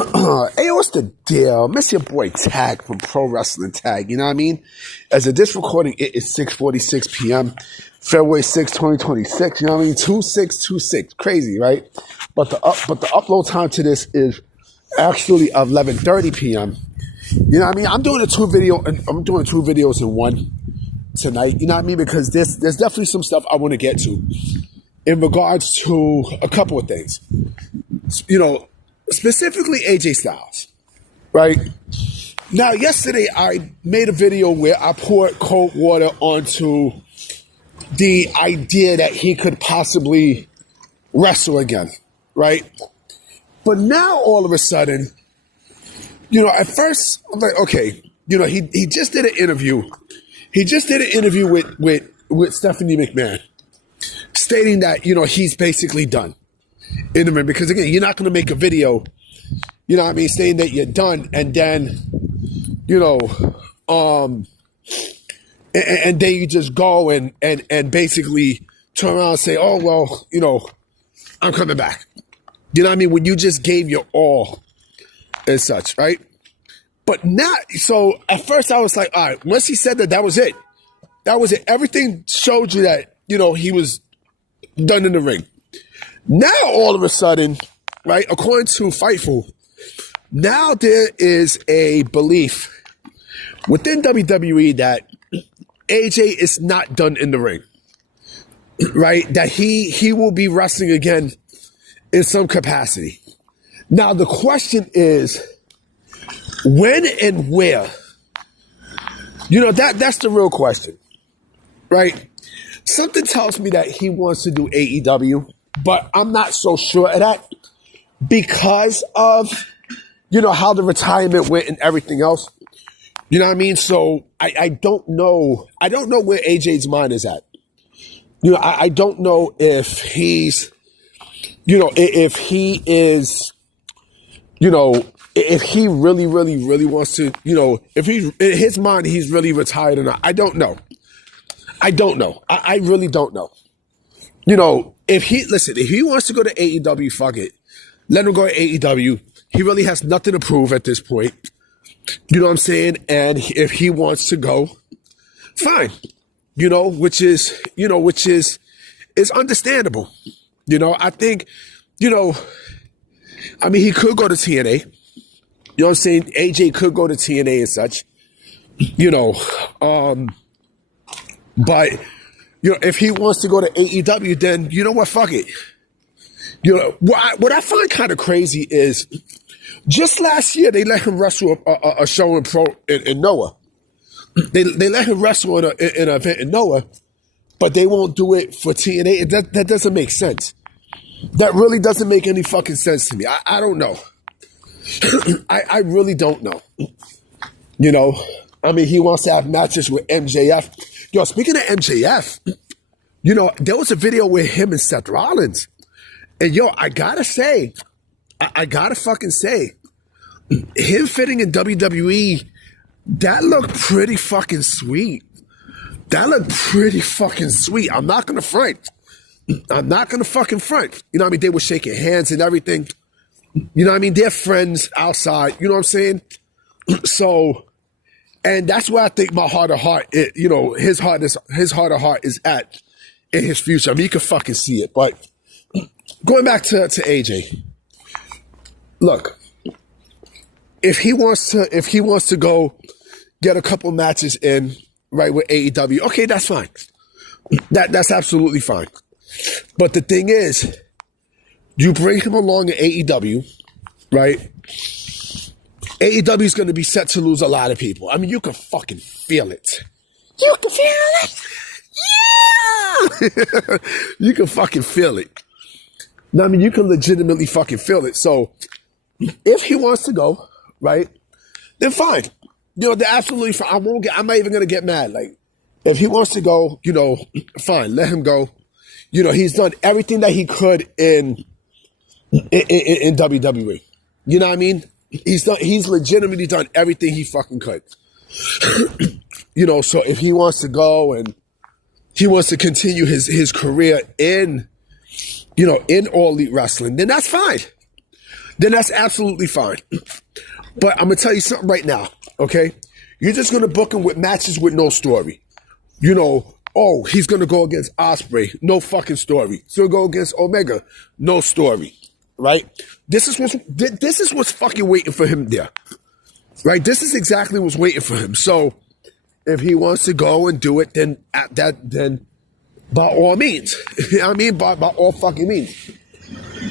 Hey, what's the deal? Miss your boy Tag from Pro Wrestling Tag, you know what I mean? As of this recording, it is 6:46 p.m., February 6, 2026, you know what I mean? 2626, crazy, right? But the upload time to this is actually 11:30 p.m. You know what I mean? I'm doing two videos in one tonight, you know what I mean? Because there's definitely some stuff I want to get to in regards to a couple of things. You know, specifically AJ Styles, right? Now, yesterday I made a video where I poured cold water onto the idea that he could possibly wrestle again, right? But now all of a sudden, you know, at first I'm like, okay, you know, he just did an interview. He just did an interview with Stephanie McMahon, stating that, you know, he's basically done in the ring. Because again, you're not going to make a video, you know what I mean, saying that you're done and then, you know, and then you just go and basically turn around and say, oh, well, you know, I'm coming back. You know what I mean? When you just gave your all and such, right? But now, so at first I was like, all right, once he said that, that was it. That was it. Everything showed you that, you know, he was done in the ring. Now, all of a sudden, right, according to Fightful, now there is a belief within WWE that AJ is not done in the ring, right? That he will be wrestling again in some capacity. Now, the question is, when and where? You know, that's the real question, right? Something tells me that he wants to do AEW, but I'm not so sure of that because of, you know, how the retirement went and everything else. You know what I mean? So I don't know. I don't know where AJ's mind is at. You know, I don't know if he's, you know, if he is, you know, if he really, really, really wants to, you know, if he, in his mind, he's really retired or not. I don't know. I don't know. I really don't know. You know, if he wants to go to AEW, fuck it. Let him go to AEW. He really has nothing to prove at this point. You know what I'm saying? And if he wants to go, fine. You know, which is understandable. You know, I think, you know, I mean, he could go to TNA. You know what I'm saying? AJ could go to TNA and such. You know, but, you know, if he wants to go to AEW, then, you know what, fuck it. You know, what I find kind of crazy is just last year, they let him wrestle a show in Noah. They let him wrestle in an event in Noah, but they won't do it for TNA. That doesn't make sense. That really doesn't make any fucking sense to me. I don't know. I really don't know. You know, I mean, he wants to have matches with MJF. Yo, speaking of MJF, you know, there was a video with him and Seth Rollins. And yo, I gotta say, I gotta fucking say, him fitting in WWE, that looked pretty fucking sweet. That looked pretty fucking sweet. I'm not gonna front. I'm not gonna fucking front. You know what I mean? They were shaking hands and everything. You know what I mean? They're friends outside. You know what I'm saying? So, and that's where I think my heart of heart, you know, his heart of heart is at in his future. I mean, you can fucking see it. But going back to AJ, look, if he wants to go get a couple matches in, right, with AEW, okay, that's fine. That's absolutely fine. But the thing is, you bring him along in AEW, right? AEW is going to be set to lose a lot of people. I mean, you can fucking feel it. You can feel it. Yeah. You can fucking feel it. No, I mean, you can legitimately fucking feel it. So if he wants to go, right, then fine. You know, they're absolutely fine. I'm not even going to get mad. Like, if he wants to go, you know, fine, let him go. You know, he's done everything that he could in WWE. You know what I mean? He's legitimately done everything he fucking could. You know, so if he wants to go and he wants to continue his career in, you know, in All Elite Wrestling, then that's fine. then that's absolutely fine. But I'm going to tell you something right now, okay? You're just going to book him with matches with no story. You know, oh, he's going to go against Ospreay. No fucking story. He's going to go against Omega. No story, right? This is what's fucking waiting for him there, right? This is exactly what's waiting for him. So if he wants to go and do it, then by all means, you know what I mean? By all fucking means.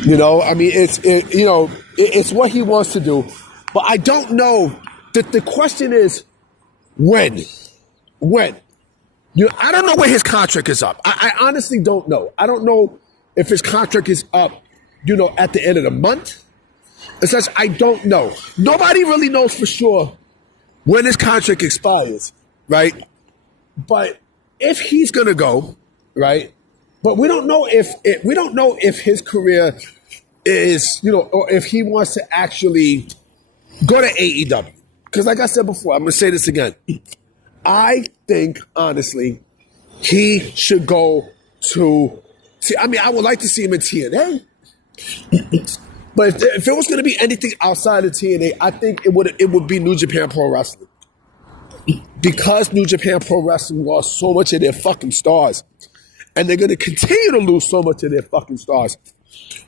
You know, I mean, it's what he wants to do. But I don't know. The question is, when? You know, I don't know when his contract is up. I honestly don't know. I don't know if his contract is up, you know, at the end of the month. As such, I don't know. Nobody really knows for sure when his contract expires, right? But if he's gonna go, right? But we don't know if his career is, you know, or if he wants to actually go to AEW. Because like I said before, I'm going to say this again. I think, honestly, he should go to, I mean, I would like to see him in TNA. But if it was going to be anything outside of TNA, I think it would be New Japan Pro Wrestling. Because New Japan Pro Wrestling lost so much of their fucking stars. And they're going to continue to lose so much of their fucking stars.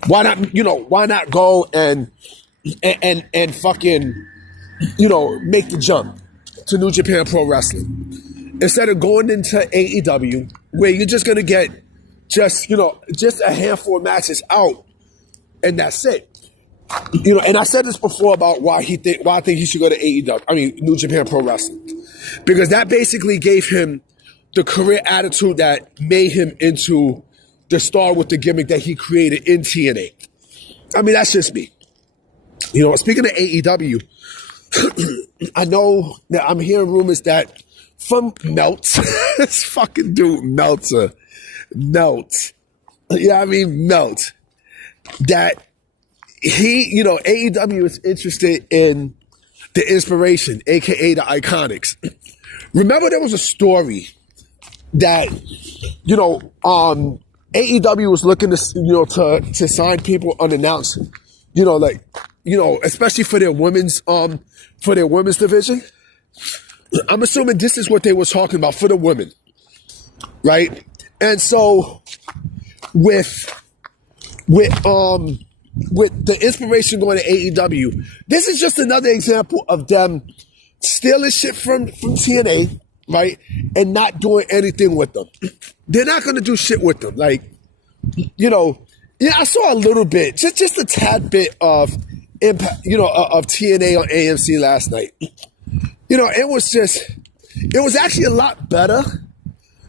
Why not go and fucking, you know, make the jump to New Japan Pro Wrestling instead of going into AEW, where you're just going to get just a handful of matches out, and that's it. You know, and I said this before about why I think he should go to AEW. I mean, New Japan Pro Wrestling, because that basically gave him the career attitude that made him into the star with the gimmick that he created in TNA. I mean, that's just me. You know, speaking of AEW, I know that I'm hearing rumors that from Meltz, this fucking dude Meltzer, yeah, I mean Melt, that he, you know, AEW is interested in the IInspiration, aka the Iconics. Remember, there was a story that, you know, AEW was looking to, you know, to sign people unannounced, you know, like, you know, especially for their women's division. I'm assuming this is what they were talking about for the women, right? And so with the IInspiration going to AEW, this is just another example of them stealing shit from TNA, right? And not doing anything with them. They're not going to do shit with them. Like, you know, yeah, I saw a little bit, just a tad bit of impact, you know, of TNA on AMC last night. You know, it was actually a lot better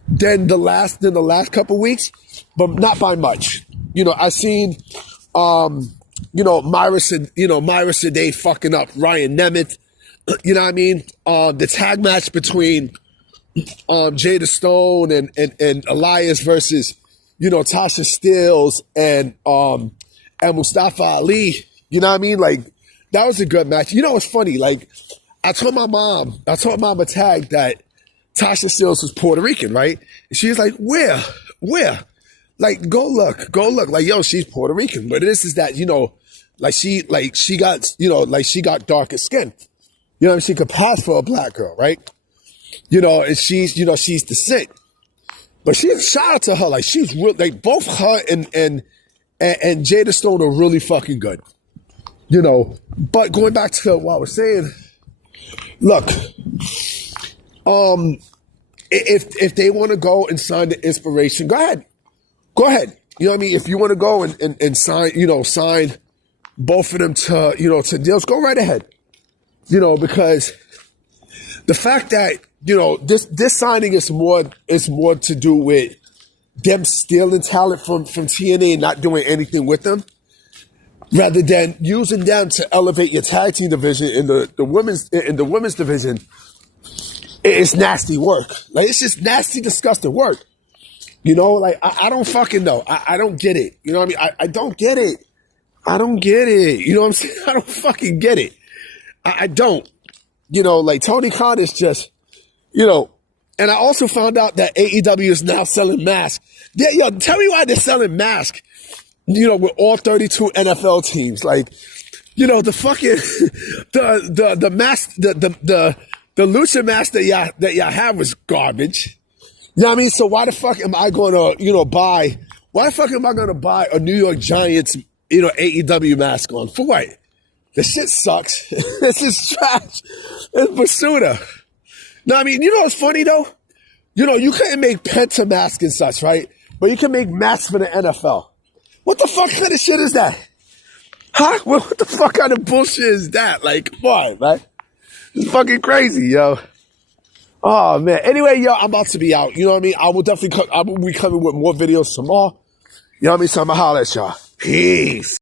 than the last couple weeks, but not by much. You know, I seen, you know, Myra Sade fucking up Ryan Nemeth. You know what I mean? The tag match between Jada Stone and Elias versus, you know, Tasha Steelz and Mustafa Ali. You know what I mean? Like, that was a good match. You know what's funny? Like, I told Mama Tag that Tasha Steelz was Puerto Rican, right? And she was like, where? Like, go look. Like, yo, she's Puerto Rican. But this is that, you know, she got darker skin. You know what I mean? She could pass for a black girl, right? You know, and she's descent. But shout out to her. Like, she's real, like, both her and Jada Stone are really fucking good. You know, but going back to what I was saying, look, if they want to go and sign the IInspiration, go ahead. You know what I mean? If you want to go and sign both of them to deals, go right ahead. You know, because the fact that, you know, this signing is more to do with them stealing talent from TNA and not doing anything with them, rather than using them to elevate your tag team division in the women's division. It's nasty work. Like, it's just nasty, disgusting work. You know, like, I don't fucking know. I don't get it. You know what I mean? I don't get it. I don't get it. You know what I'm saying? I don't fucking get it. I don't. You know, like, Tony Khan is just, you know, and I also found out that AEW is now selling masks. Yo, tell me why they're selling masks, you know, with all 32 NFL teams. Like, You know, the fucking the lucha mask that y'all have was garbage. You know what I mean? So why the fuck am I gonna, buy a New York Giants, AEW mask on? For what? This shit sucks. This is trash. It's basura. No, I mean, you know what's funny though? You couldn't make Penta masks and such, right? But you can make masks for the NFL. What the fuck kind of shit is that? Huh? What the fuck kind of bullshit is that? Like, come on, man. It's fucking crazy, yo. Oh, man. Anyway, yo, I'm about to be out. You know what I mean? I will be coming with more videos tomorrow. You know what I mean? So I'm going to holler at y'all. Peace.